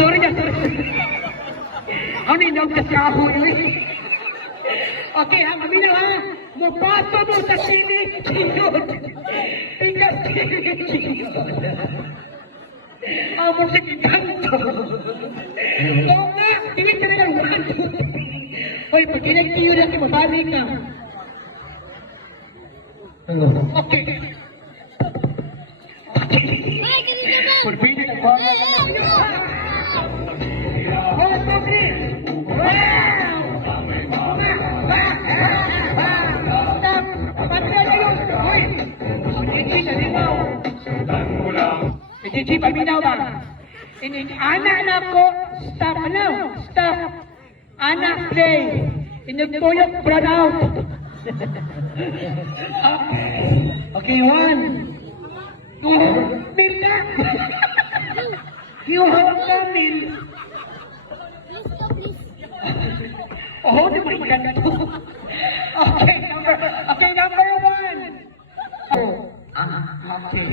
Sorry na, sorry. Ano yung nagkasyaho yun? Okay ha, maminaw ha. Mupato mo sa sinig-sinod. Tingnan sinig-sinod. Amo sa kitanto. Oo nga, pilit ka na lang. Hoy, pag kinag-tiyo na, mabalik ka. Okay. Berbeda na ba? Oh, sorry! Wow! Gigi, paminaw ba? Anak na ko, stop, ano? Stop. Anak, play. Inagtuyok, brown out. Okay, one. Mil na. You have no mil. Oh, di ba ganito? Okay, number one. Okay.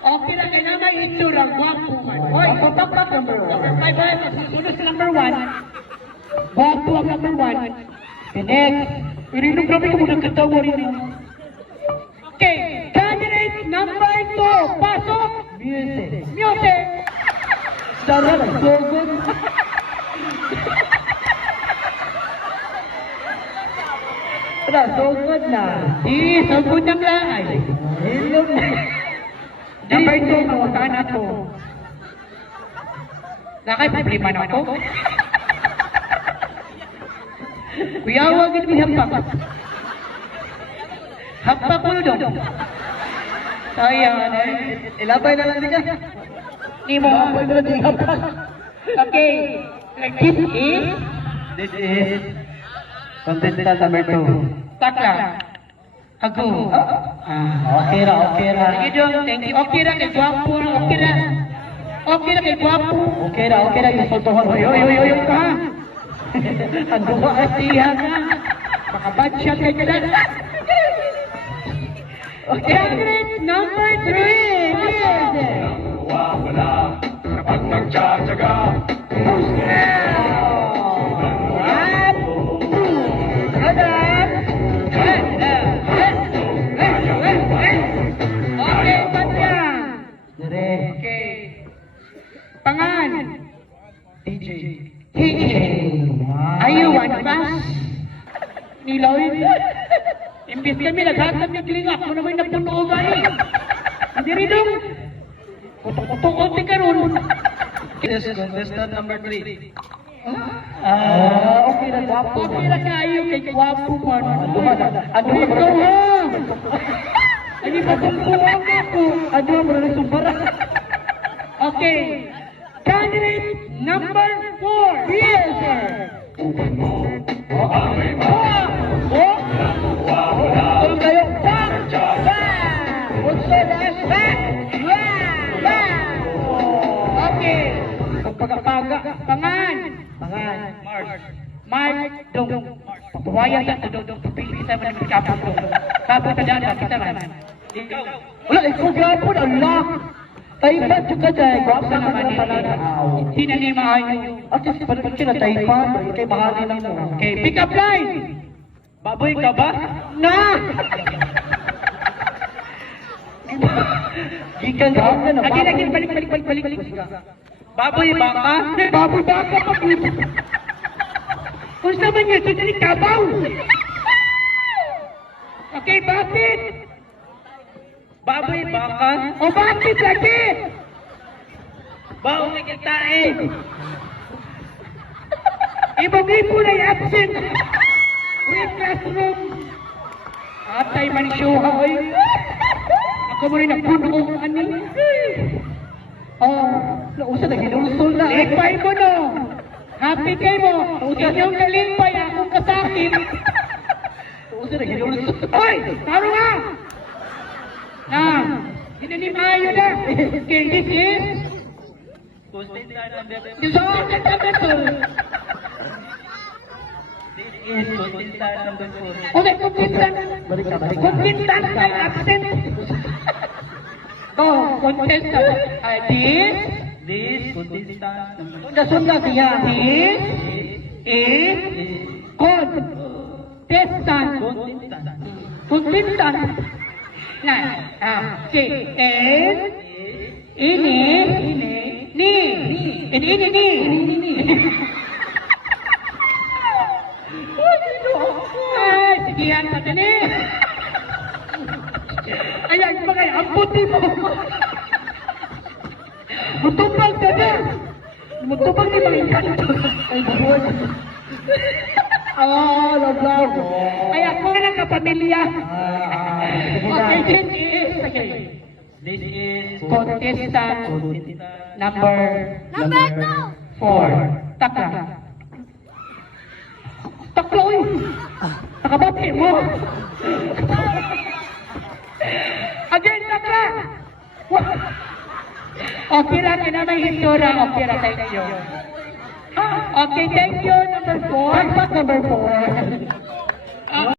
Okay na, kaya naman ito lang, wapo man. Oy, papapak number one. Number 5, susunod sa number 1. Wapo ang number 1. The next, irinong grabe ko muna katawa rin. Okay, candidate number 2. Pasok! Music. Music! Sarap, so good. Sarap, so good na. So good na lang. Ay, ilong na. Number 2, kawasan ako. Nakay-problema na ako. Kuya, huwag ito hampak. Hampak mo doon. Sayang, ilabay na lang ka. Hindi mo. Ilabay na lang hampak. Okay. This is contestant number 2. Takla. Ago. Okay ra. Sige Jong, thank you. Okay ra, kay guwapo ra. Okay ra. Okay ra, kay guwapo. Okay ra. Isultuhan. Oy, ka. Ang duwa at siya nga. Makabadshot kay kada. Okay. Candidate number 3. Wala kapag nagtsatsaga. Pangan. TJ. Ayuan pa. Niloy. Imbis kami naghatag ng klingak. Ano naman napuno ba eh? Hindi rin dong. Kutok-kutok ka ron. This is contestant number 3. Okay na guwapo. Okay na kayo kay guwapo man. Ano ikaw ha? Ano ba kumpuan ako? Ano mo na sumbara? Okay. Candidate number 4. Yes, sir. Okay. Pagpaga. Pangan. Mark. Dong. Papawayan sa dong. Pipili sa mga kapag dong. Kapag tadaan kita man. Wala, ikaw gapon. Allah. Taipan juga dahil. Guwap na naman nila. Hindi na niya maayo. At least pag sila taipan, kay mahali lang mo. Okay, pick up line! Baboy ka ba? Na! Gikan ka na. Lagi, balik. Baboy baka? Baboy baka pa po. Kung saan man yun, sasali kabaw! Okay, bakit? Baboy, baka. O bakit lagi? Baong nagkitae. Ibo-ibo na yung absent. Wait, classroom. Atay man siya, oy. Ako mo rin napuno ko ano. Oh, nausa na ginulsol na. Lipay mo no. Happy kay mo. Inyong nalipay, akong kasakit. Nausa na ginulsol. Oy, taro nga. Ah, ginanimayo na. Okay, this is... Kustita number This is kustita number 4. Okay, kumpitan. Kumpitan na absent. Oh, contestant. This kustita number Sunda siya. This is contestant. Contestant. Na, si, ini, ni. Ay, sige yan, patini. Ayan, mga amputin mo. Mutubag ka na. Mutubag ni mga ikanto. Ay, buwan. Ah, lablaro. Ay, ako na ng kapamilya. Okay, This is contestant number 4. Taka. Taklo eh. Nakabati mo. Again, taka. Okay lang, yun na may histora. Okay lang, thank you. Okay, thank you, number 4. Number 4.